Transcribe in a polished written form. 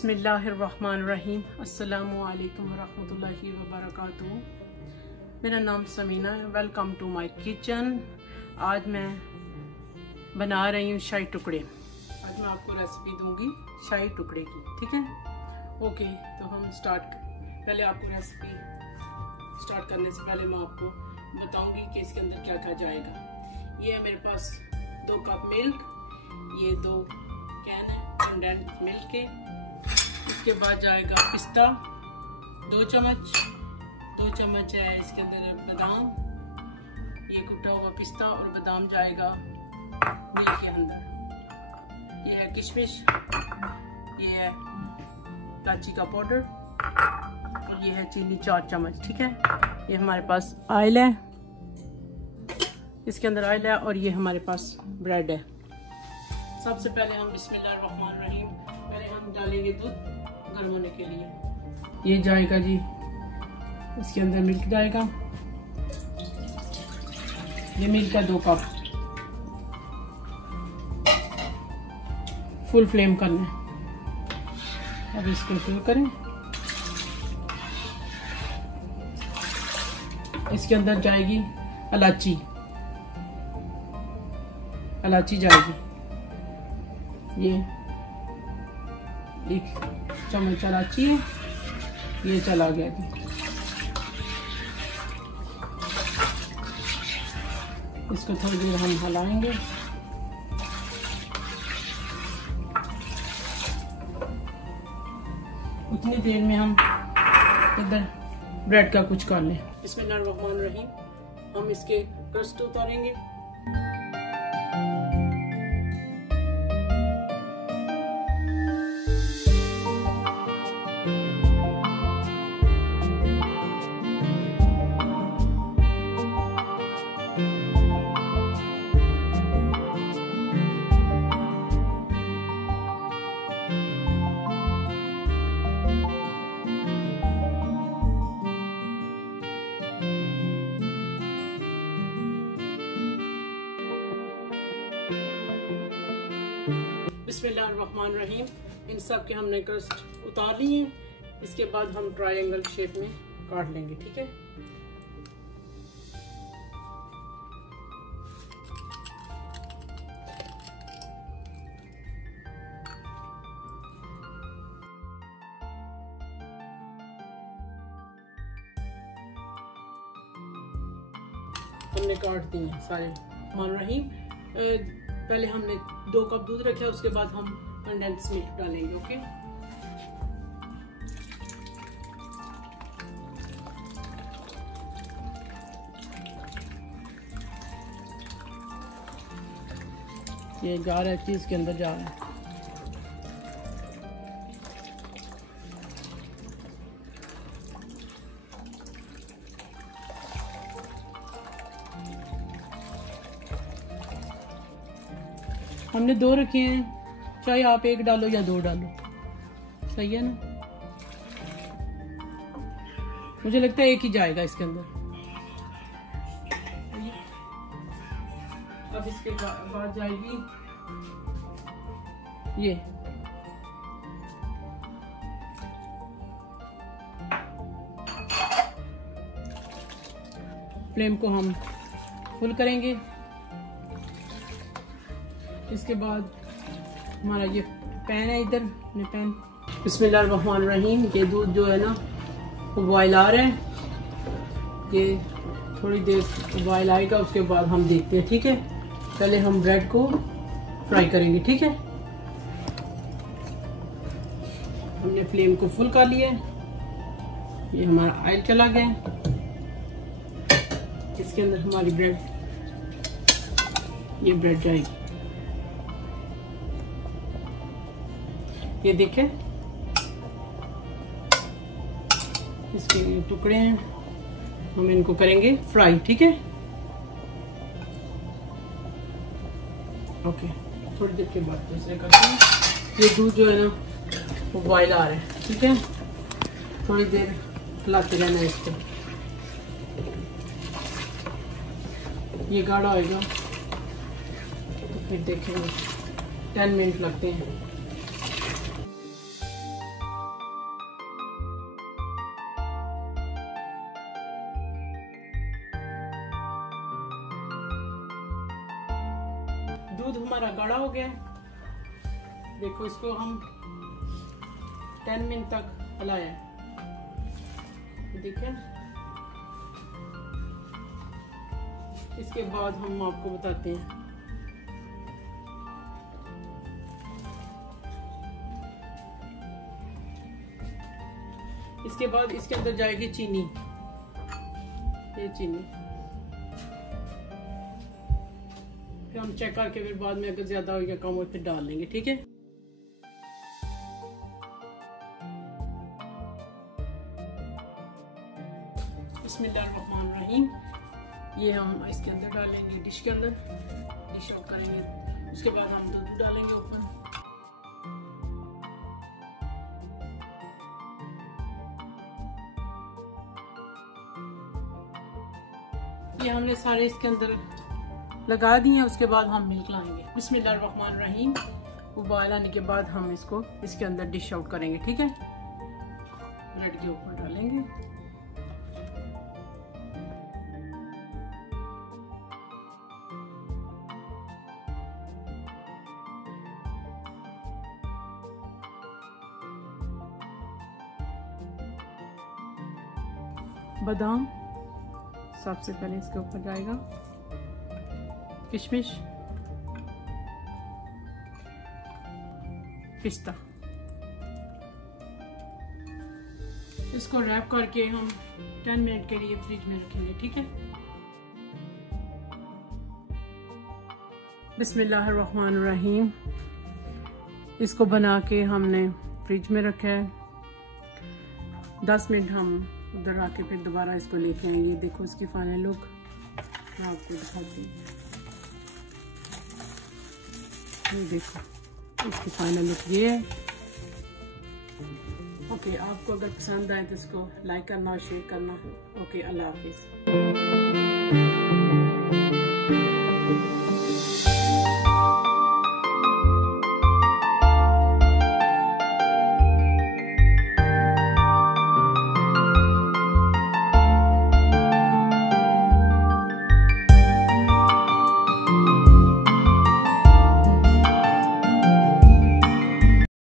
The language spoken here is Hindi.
बिस्मिल्लाहिर्रहमानिर्रहीम। अस्सलामु अलैकुम वरहमतुल्लाहि वबरकातुहू। मेरा नाम समीना है। Welcome to my kitchen. आज मैं बना रही हूँ शाही टुकड़े। आज मैं आपको रेसिपी दूंगी शाही टुकड़े की, ठीक है। ओके, तो हम पहले आपको रेसिपी स्टार्ट करने से पहले मैं आपको बताऊंगी कि इसके अंदर क्या क्या जाएगा। ये है मेरे पास 2 कप मिल्क, ये 2 कैन है कंडेंस्ड मिल्क के। इसके बाद जाएगा पिस्ता 2 चम्मच है इसके अंदर बादाम, ये कुटा हुआ पिस्ता और बादाम जाएगा मिल्क के अंदर। ये है किशमिश, ये है इलायची का पाउडर और ये है चीनी 4 चम्मच, ठीक है। ये हमारे पास ऑयल है, इसके अंदर ऑयल है और ये हमारे पास ब्रेड है। सबसे पहले हम बिस्मिल्लाहिर्रहमानिर्रहीम पहले हम डालेंगे दूध गर्म होने के लिए। ये जाएगा जी, इसके अंदर मिल्क जाएगा, ये मिल्क का 2 कप। फुल फ्लेम करना है। अब इसको शुरू करें। इसके अंदर जाएगी इलायची जाएगी, ये 1 चम्मच इलायची है, ये चला गया जी। इसको थोड़ी देर हम हिलाएंगे। उतनी देर में हम इधर ब्रेड का कुछ कर लें। बिस्मिल्लाहिर्रहमानिर्रहीम, हम इसके क्रस्ट उतारेंगे। बिस्मिल्लाहिर्रहमानिर्रहीम, इन सब के हमने क्रस्ट उतार लिए हैं। इसके बाद हम ट्रायंगल शेप में काट लेंगे, ठीक है। हमने काट दिए सारे। रहीम पहले हमने 2 कप दूध रखा है, उसके बाद हम कंडेंस्ड मिल्क डालेंगे। ओके, ये जा रहा है चीज के अंदर जा रहा है। हमने 2 रखे हैं, चाहे आप 1 डालो या 2 डालो, सही है ना। मुझे लगता है 1 ही जाएगा इसके अंदर। अब इसके बाद जाएगी ये फ्लेम को हम फुल करेंगे। इसके बाद हमारा ये पैन है, इधर अपने पैन। बिस्मिल्लाहिर्रहमानिर्रहीम, ये दूध जो है ना वो बॉयल आ रहा है। ये थोड़ी देर बॉयल आएगा, उसके बाद हम देखते हैं, ठीक है। पहले हम ब्रेड को फ्राई करेंगे, ठीक है। हमने फ्लेम को फुल कर लिया है। ये हमारा ऑयल चला गया है, इसके अंदर हमारी ये ब्रेड जाएगी। ये देखें, इसके टुकड़े हैं, हम इनको करेंगे फ्राई, ठीक है। ओके, थोड़ी देर के बाद दूसरे करते हैं। ये दूध जो है ना वो बॉयल आ रहा है, ठीक है। थोड़ी देर हिलाते रहना है इसको। ये गाढ़ा होएगा तो फिर देखेंगे, 10 मिनट लगते हैं। दूध हमारा गाढ़ा हो गया। देखो इसको हम 10 मिनट तक हलाया, देखिए। इसके बाद हम आपको बताते हैं। इसके बाद इसके अंदर जाएगी चीनी, ये चीनी। फिर हम चेक करके फिर बाद में अगर ज्यादा हो या कम हो फिर डाल लेंगे, ठीक है। बिस्मिल्लाहिर्रहमानिर्रहीम। ये हम इसके अंदर डालेंगे, डिश के अंदर डिश आउट करेंगे। उसके बाद हम दूध डालेंगे ऊपर। ये हमने सारे इसके अंदर लगा दिए हैं। उसके बाद हम मिल्क लाएंगे। बिस्मिल्लाहिर्रहमानिर्रहीम। उबाल आने के बाद हम इसको इसके अंदर डिश आउट करेंगे, ठीक है। ब्रेड के ऊपर डालेंगे। बादाम सबसे पहले इसके ऊपर जाएगा, किशमिश, पिस्ता। इसको रैप करके हम 10 मिनट के लिए फ्रिज में रखेंगे, ठीक है। बिस्मिल्लाहिर्रहमानिर्रहीम। इसको बना के हमने फ्रिज में रखा है। 10 मिनट हम उधर आके फिर दोबारा इसको लेके आएंगे। ये देखो इसकी फाइनल लुक मैं आपको दिखाती हूँ। ये देखो इसकी फाइनल लुक ये है। ओके, आपको अगर पसंद आए तो इसको लाइक करना और शेयर करना। ओके, अल्लाह हाफिज।